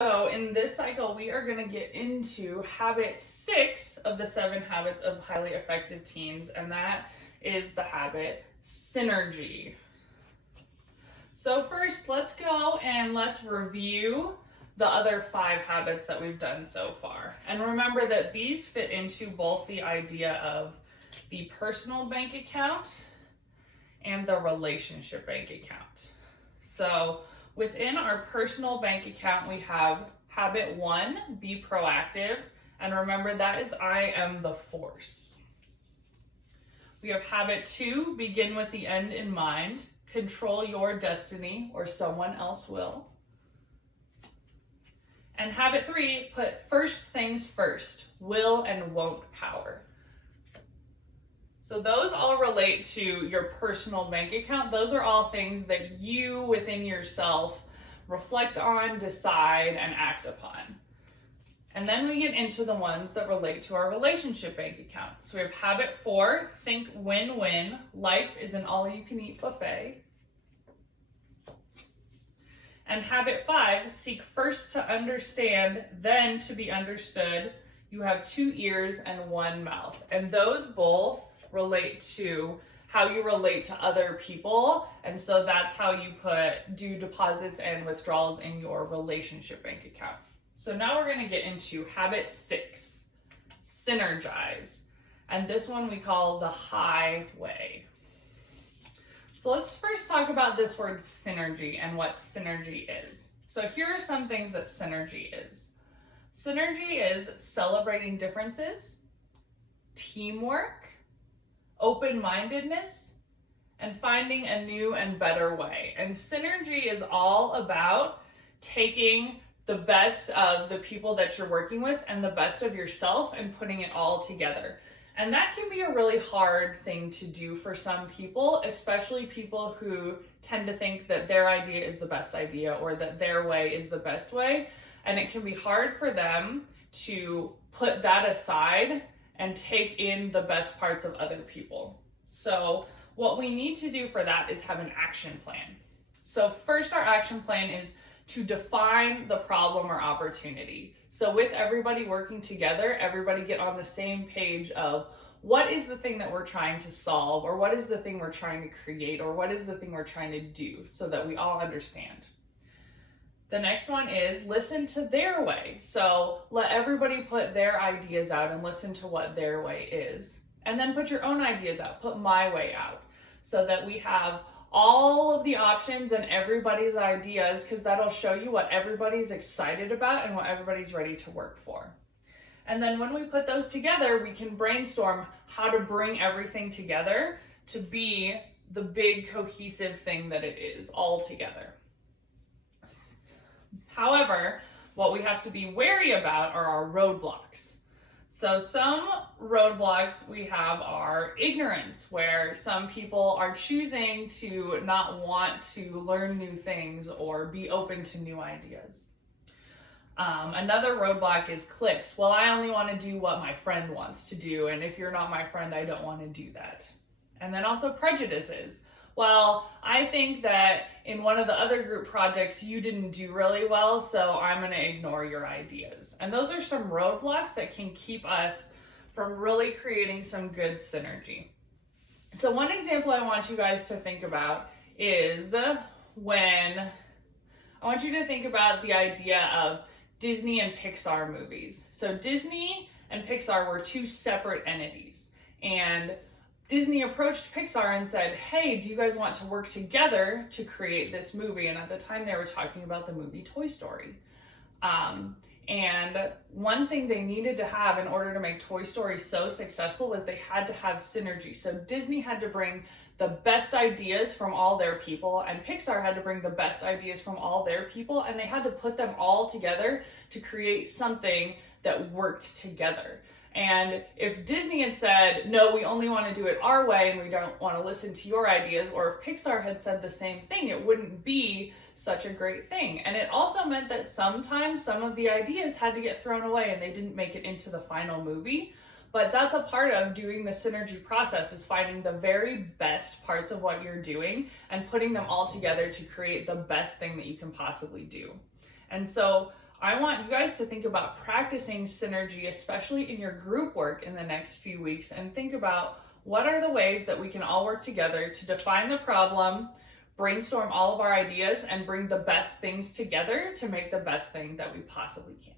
So in this cycle, we are going to get into habit 6 of the 7 habits of highly effective teens, and that is the habit synergy. So first, let's go and let's review the other 5 habits that we've done so far. And remember that these fit into both the idea of the personal bank account and the relationship bank account. So within our personal bank account, we have habit 1, be proactive. And remember, that is I am the force. We have habit 2, begin with the end in mind. Control your destiny or someone else will. And habit 3, put first things first, will and won't power. So those all relate to your personal bank account. Those are all things that you within yourself reflect on, decide, and act upon. And then we get into the ones that relate to our relationship bank account. So we have habit 4, think win-win. Life is an all-you-can-eat buffet. And habit 5, seek first to understand, then to be understood. You have 2 ears and 1 mouth. And those both relate to how you relate to other people, and so that's how you do deposits and withdrawals in your relationship bank account. So now we're going to get into habit 6, synergize, and this one we call the highway. So let's first talk about this word synergy and what synergy is. So here are some things that synergy is. Synergy is celebrating differences, teamwork, open-mindedness, and finding a new and better way. And synergy is all about taking the best of the people that you're working with and the best of yourself and putting it all together. And that can be a really hard thing to do for some people, especially people who tend to think that their idea is the best idea or that their way is the best way. And it can be hard for them to put that aside and take in the best parts of other people. So what we need to do for that is have an action plan. So first, our action plan is to define the problem or opportunity. So with everybody working together, everybody get on the same page of what is the thing that we're trying to solve, or what is the thing we're trying to create, or what is the thing we're trying to do, so that we all understand. The next one is listen to their way. So let everybody put their ideas out and listen to what their way is. And then put your own ideas out, put my way out, so that we have all of the options and everybody's ideas, because that'll show you what everybody's excited about and what everybody's ready to work for. And then when we put those together, we can brainstorm how to bring everything together to be the big cohesive thing that it is all together. However, what we have to be wary about are our roadblocks. So some roadblocks we have are ignorance, where some people are choosing to not want to learn new things or be open to new ideas. Another roadblock is clicks. Well, I only want to do what my friend wants to do, and if you're not my friend, I don't want to do that. And then also prejudices. Well, I think that in one of the other group projects you didn't do really well, so I'm going to ignore your ideas. And those are some roadblocks that can keep us from really creating some good synergy. So one example I want you guys to think about is when I want you to think about the idea of Disney and Pixar movies. So Disney and Pixar were 2 separate entities, and Disney approached Pixar and said, hey, do you guys want to work together to create this movie? And at the time they were talking about the movie Toy Story. And one thing they needed to have in order to make Toy Story so successful was they had to have synergy. So Disney had to bring the best ideas from all their people, and Pixar had to bring the best ideas from all their people, and they had to put them all together to create something that worked together. And if Disney had said, no, we only want to do it our way and we don't want to listen to your ideas, or if Pixar had said the same thing, it wouldn't be such a great thing. And it also meant that sometimes some of the ideas had to get thrown away and they didn't make it into the final movie. But that's a part of doing the synergy process, is finding the very best parts of what you're doing and putting them all together to create the best thing that you can possibly do. And so I want you guys to think about practicing synergy, especially in your group work in the next few weeks, and think about what are the ways that we can all work together to define the problem, brainstorm all of our ideas, and bring the best things together to make the best thing that we possibly can.